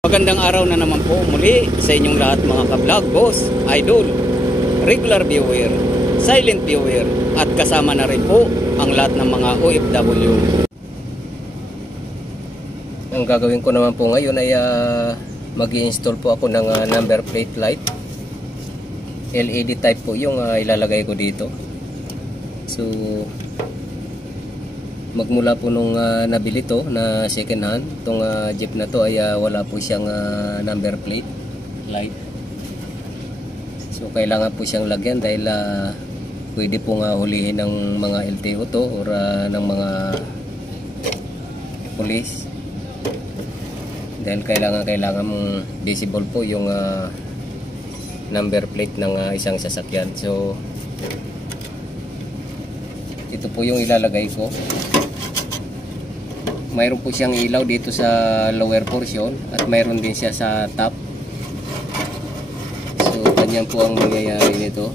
Magandang araw na naman po muli sa inyong lahat mga ka-vlog, boss, idol, regular viewer, silent viewer at kasama na rin po ang lahat ng mga OFW. Ang gagawin ko naman po ngayon ay mag-i-install po ako ng number plate light. LED type po yung ilalagay ko dito. So magmula po nung nabili to na second hand, itong jeep na to ay wala po siyang number plate light. So kailangan po siyang lagyan dahil pwede po nga hulihin ng mga LTO to or ng mga police. Dahil kailangan visible po yung number plate ng isang sasakyan. So ito po yung ilalagay ko. Mayroon po siyang ilaw dito sa lower portion at mayroon din siya sa top. So ganyan po ang mangyayari nito.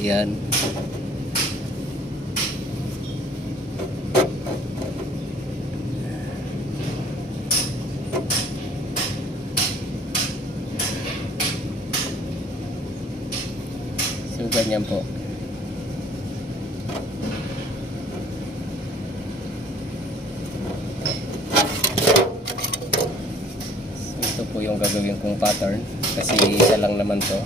Yan. So ganyan po. Ito po yung gagawin kong pattern kasi isa lang naman to.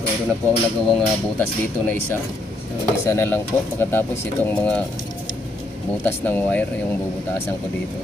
Mayroon na po akong nagawang butas dito na isa. So isa na lang po. Pagkatapos itong mga butas ng wire yung bubutasan ko dito.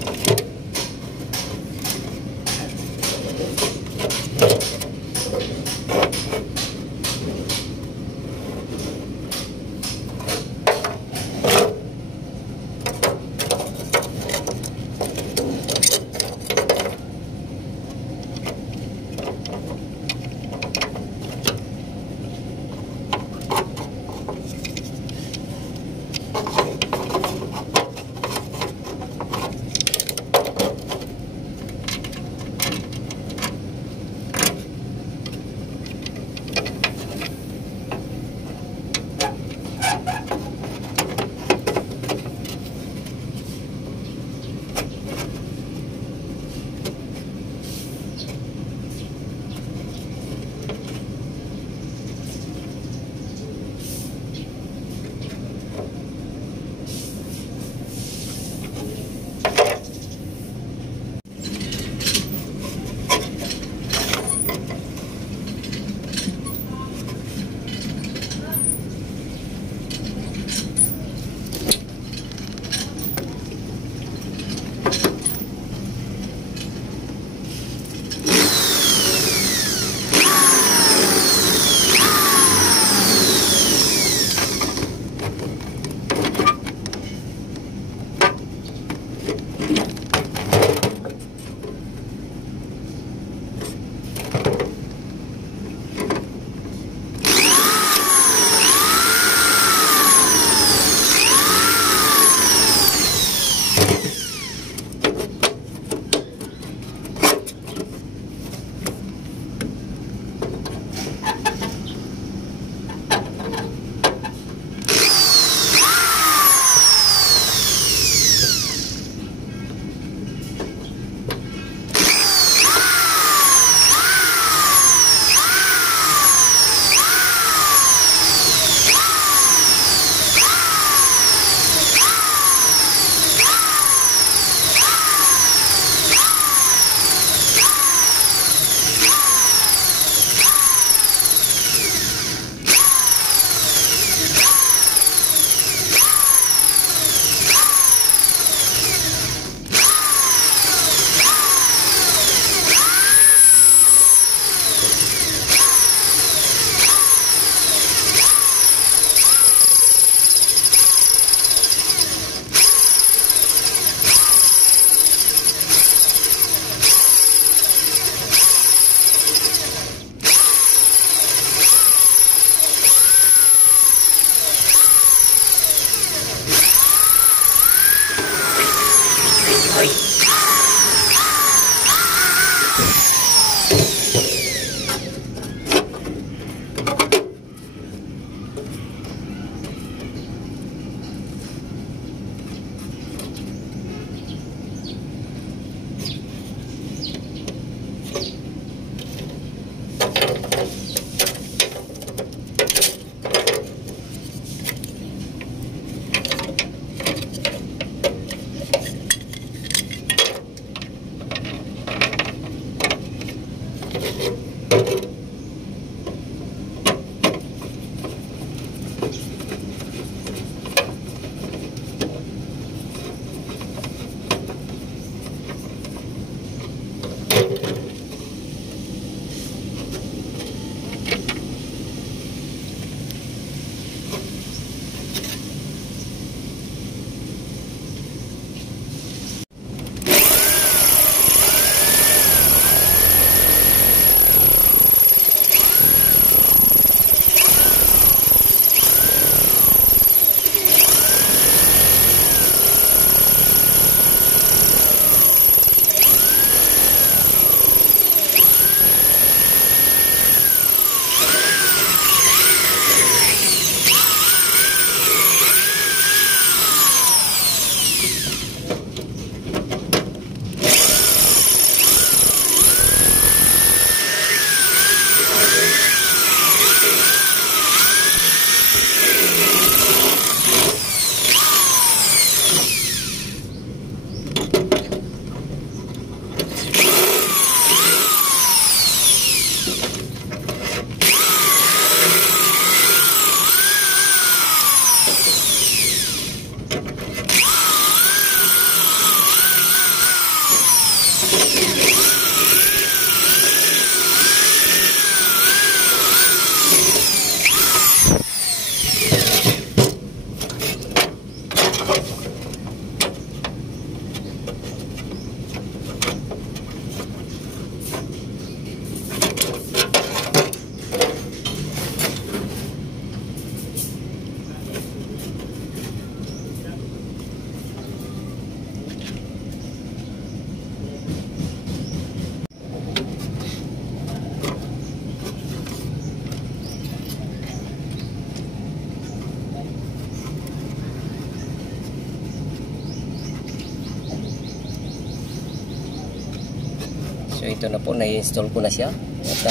So ito na po, na-install ko na siya. At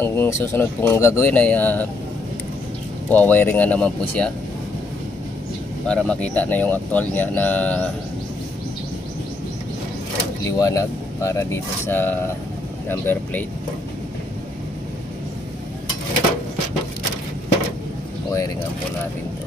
ang susunod pong gagawin ay wiringan naman po siya para makita na yung actual niya na liwanag para dito sa number plate. Wiringan po natin to.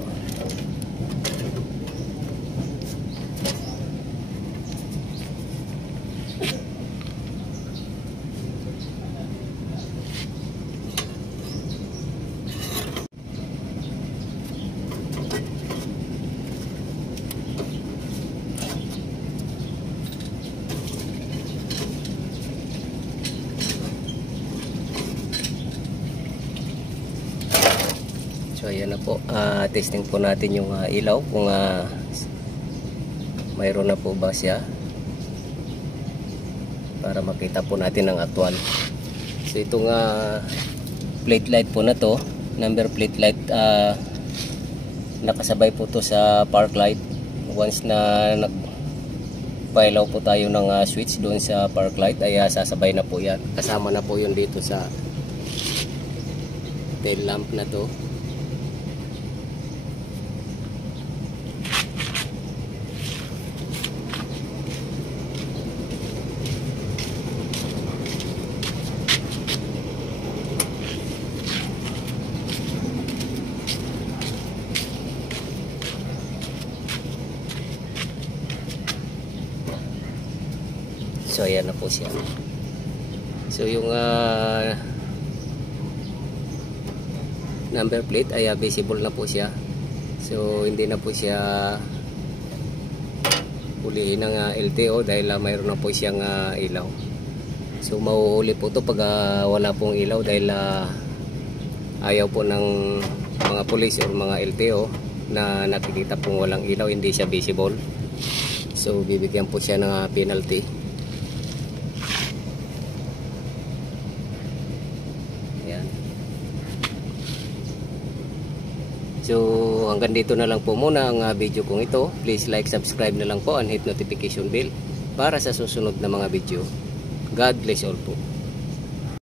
So ayan na po, testing po natin yung ilaw kung mayroon na po ba siya para makita po natin ang actual. So itong plate light po na to, number plate light, nakasabay po to sa park light. Once na nagpailaw po tayo ng switch doon sa park light ay sasabay na po yan. Kasama na po yun dito sa tail lamp na to. So ayan na po siya. So yung number plate ay visible na po siya. So hindi na po siya huliin ng LTO dahil mayroon na po siyang ilaw. So mauhuli po to pag wala pong ilaw dahil ayaw po ng mga police o mga LTO na nakikita pong walang ilaw, hindi siya visible. So bibigyan po siya ng penalty. So hanggang dito na lang po muna ang video kong ito. Please like, subscribe na lang po and hit notification bell para sa susunod na mga video. God bless all po.